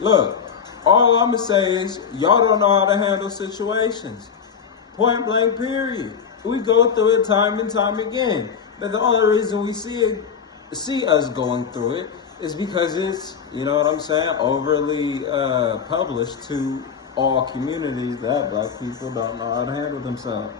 Look, all I'm gonna say is y'all don't know how to handle situations. Point blank, period. We go through it time and time again. But the only reason we see us going through it is because it's, you know what I'm saying, overly published to all communities that black people don't know how to handle themselves.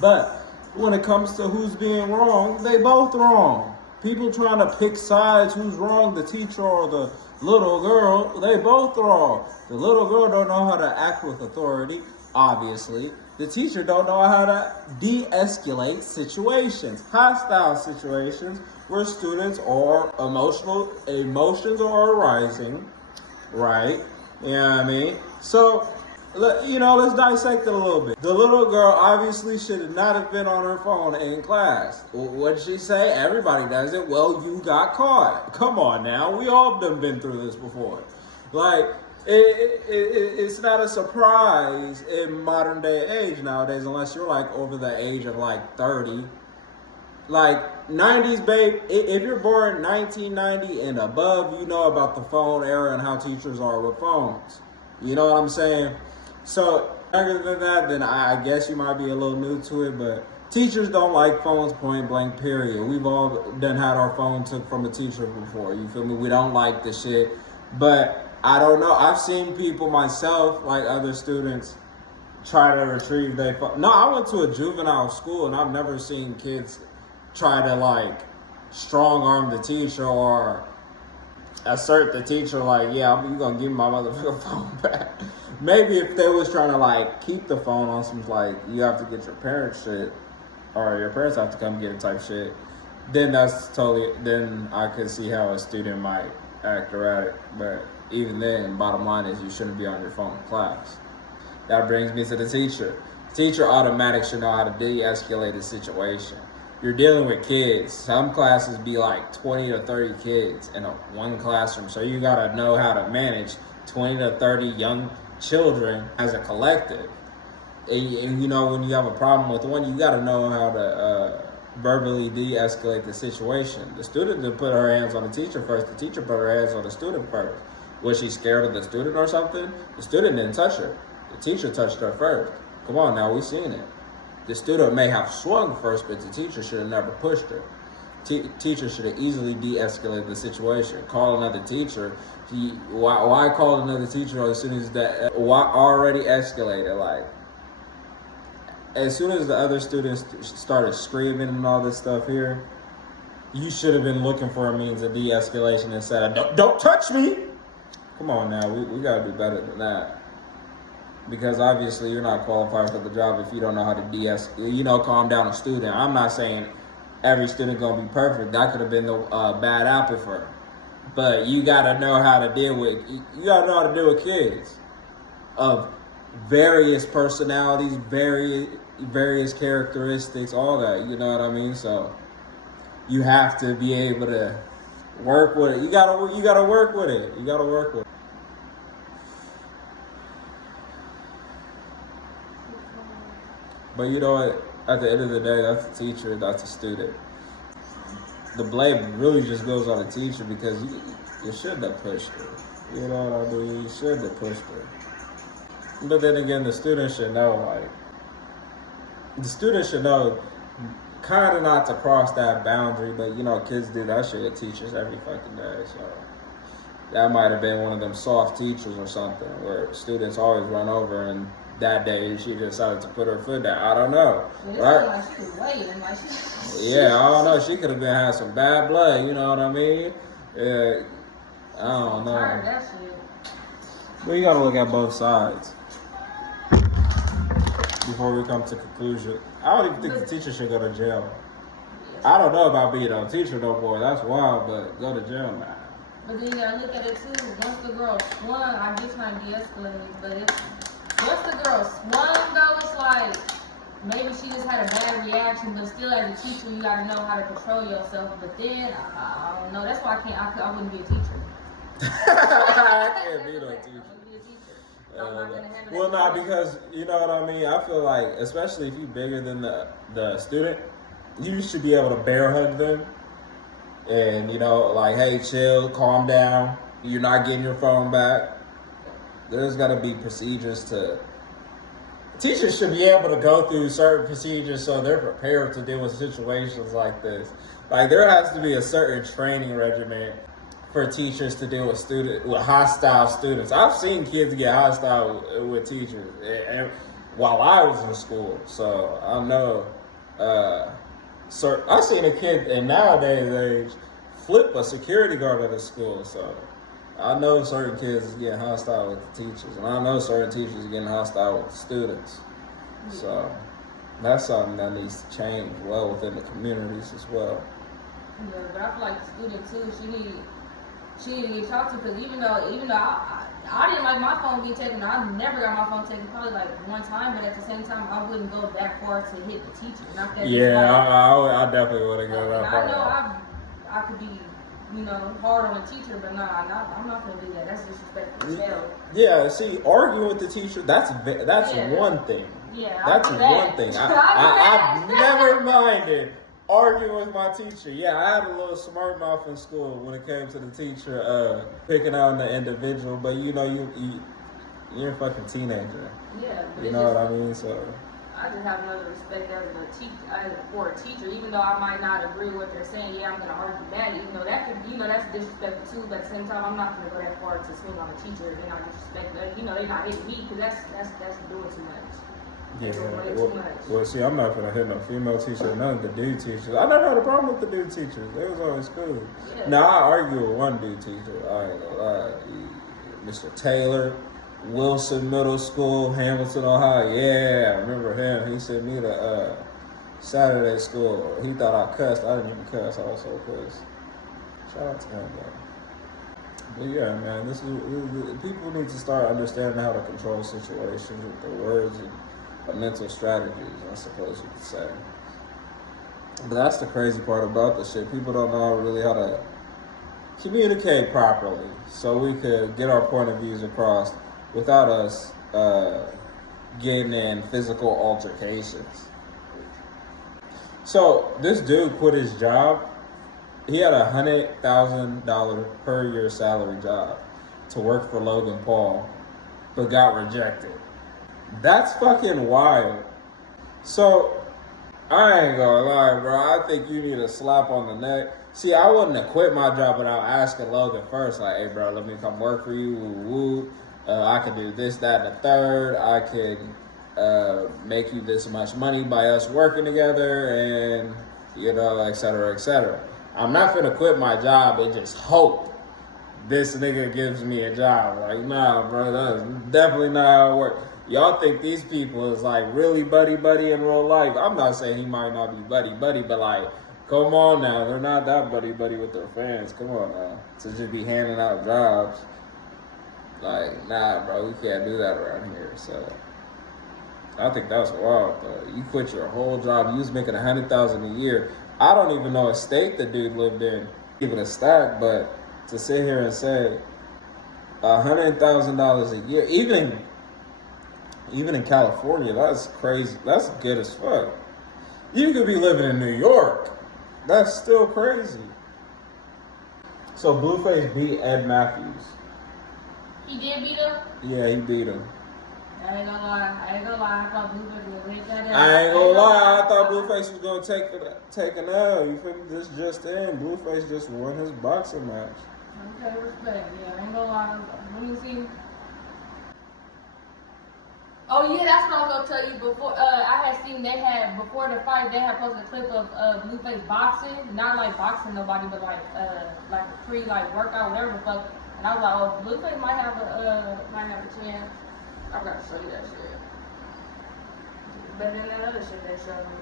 But when it comes to who's being wrong, they both wrong. People trying to pick sides, who's wrong, the teacher or the little girl, they both wrong. The little girl don't know how to act with authority, obviously. The teacher don't know how to de-escalate situations, hostile situations where students or emotions are arising, right? You know what I mean? So, let's dissect it a little bit. The little girl obviously should not have been on her phone in class. What did she say? Everybody does it. Well, you got caught. Come on now. We all done been through this before. Like, it's not a surprise in modern day age nowadays, unless you're like over the age of like 30. Like 90s, babe, if you're born 1990 and above, you know about the phone era and how teachers are with phones. You know what I'm saying? So, other than that, then I guess you might be a little new to it, but teachers don't like phones, point blank, period. We've all done had our phone took from a teacher before, you feel me? We don't like the shit, but I don't know. I've seen people myself, like other students, try to retrieve their phone. No, I went to a juvenile school, and I've never seen kids try to, like, strong-arm the teacher or assert the teacher, like, yeah, you gonna give me my motherfucking phone back. Maybe if they was trying to, like, keep the phone on some, like, you have to get your parents shit, or your parents have to come get it type shit, then then I could see how a student might act erratic. But even then, bottom line is you shouldn't be on your phone in class. That brings me to the teacher. Teacher automatically should know how to de-escalate a situation. You're dealing with kids. Some classes be like 20 or 30 kids in one classroom. So you gotta know how to manage 20 to 30 young children as a collective. And you know, when you have a problem with one, you gotta know how to verbally de-escalate the situation. The student didn't put her hands on the teacher first. The teacher put her hands on the student first. Was she scared of the student or something? The student didn't touch her. The teacher touched her first. Come on now, we've seen it. The student may have swung first, but the teacher should have never pushed her. Teacher should have easily de-escalated the situation. Call another teacher. Why call another teacher as soon as that already escalated? Like, as soon as the other students started screaming and all this stuff here, you should have been looking for a means of de-escalation instead of don't touch me. Come on now, we gotta do better than that. Because obviously you're not qualified for the job if you don't know how to calm down a student. I'm not saying every student gonna be perfect. That could have been the bad apple for her. But you gotta know how to deal with kids of various personalities, various characteristics, all that. You know what I mean? So you have to be able to work with it. You gotta work with it. You gotta work with it. But you know what? At the end of the day, that's a teacher, that's a student. The blame really just goes on the teacher because you shouldn't have pushed her. You know what I mean? You shouldn't have pushed her. But then again, the student should know, kind of not to cross that boundary. But, you know, kids do that shit at teachers every fucking day. So that might have been one of them soft teachers or something where students always run over, and that day she decided to put her foot down. I don't know. Right? Like she was waiting. Yeah, I don't know. She could have been had some bad blood. You know what I mean? Yeah, I don't know. That shit. But you gotta look at both sides before we come to conclusion. I don't even think the teacher should go to jail. I don't know about being a teacher no more. That's wild, but go to jail now. But then you gotta look at it too. Once the girl swung, I get trying to de-escalate. But once the girl swung though, it's like maybe she just had a bad reaction. But still, as a teacher, you gotta know how to control yourself. But then I don't know. That's why I wouldn't be a teacher. I can't be no teacher. Well, no, because you know what I mean. I feel like, especially if you're bigger than the student, you should be able to bear hug them, and you know, like, hey, chill, calm down. You're not getting your phone back. There's got to be procedures to. Teachers should be able to go through certain procedures so they're prepared to deal with situations like this. Like there has to be a certain training regimen for teachers to deal with hostile students. I've seen kids get hostile with teachers while I was in school, so I know. So I've seen a kid in nowadays age flip a security guard at a school, so. I know certain kids is getting hostile with the teachers, and I know certain teachers are getting hostile with the students. So that's something that needs to change well within the communities as well. Yeah, but I feel like the student too, she need to get talked to, because even though I didn't like my phone being taken, I never got my phone taken, probably like one time, but at the same time I wouldn't go that far to hit the teacher. Not that I definitely wouldn't go that far. I know I could be, hard on a teacher, but I'm not gonna do that. That's disrespectful as hell. Yeah, see, arguing with the teacher, that's one thing. Yeah, that's one thing. I've never minded arguing with my teacher. Yeah, I had a little smart mouth in school when it came to the teacher picking on the individual, but you're a fucking teenager. Yeah. You know what I mean? So. I just have another respect for a teacher, even though I might not agree with what they're saying. Yeah, I'm gonna argue that, even though that could, that's disrespectful too. But at the same time, I'm not gonna go that far to swing on a teacher and not disrespect. They're not hitting me, because that's doing too much. Yeah. Well, see, I'm not gonna hit no female teacher, none of the dude teachers. I never had a problem with the dude teachers. They was always cool. Yeah. Now I argue with one dude teacher. I ain't gonna lie, Mr. Taylor. Wilson Middle School, Hamilton, Ohio. Yeah, I remember him. He sent me to Saturday school. He thought I cussed. I didn't even cuss. I was so pissed. Shout out to him, though. But yeah, man, people need to start understanding how to control situations with their words and mental strategies, I suppose you could say. But that's the crazy part about this shit. People don't know really how to communicate properly so we could get our point of views across without us getting in physical altercations. So this dude quit his job. He had $100,000 per year salary job to work for Logan Paul, but got rejected. That's fucking wild. So I ain't gonna lie, bro. I think you need a slap on the neck. See, I wouldn't have quit my job without asking Logan first. Like, hey, bro, let me come work for you. Woo, woo. I can do this, that, and the third. I can make you this much money by us working together, and, et cetera, et cetera. I'm not going to quit my job and just hope this nigga gives me a job. Like, nah, bro, that's definitely not how it works. Y'all think these people is, like, really buddy-buddy in real life. I'm not saying he might not be buddy-buddy, but, like, come on now. They're not that buddy-buddy with their fans. Come on now. To just be handing out jobs. Like, nah, bro, we can't do that around here. So, I think that's wild, though. You quit your whole job. You was making $100,000 a year. I don't even know what state the dude lived in. Give it a stat, but to sit here and say $100,000 a year, even in California, that's crazy. That's good as fuck. You could be living in New York. That's still crazy. So Blueface beat Ed Matthews. He did beat him? Yeah, he beat him. I ain't gonna lie. I thought Blueface was gonna make that out. I ain't gonna lie. I thought Blueface was gonna take an L. You feel me? This just in. Blueface just won his boxing match. Okay, respect. Yeah, I ain't gonna lie. Let me see. Oh yeah, that's what I was gonna tell you before. I had seen before the fight they had posted a clip of Blueface boxing, not like boxing nobody, but like pre workout, whatever the fuck. And I was like, oh, Blueface might have a chance. I gotta show you that shit. Better than that other shit they showed me.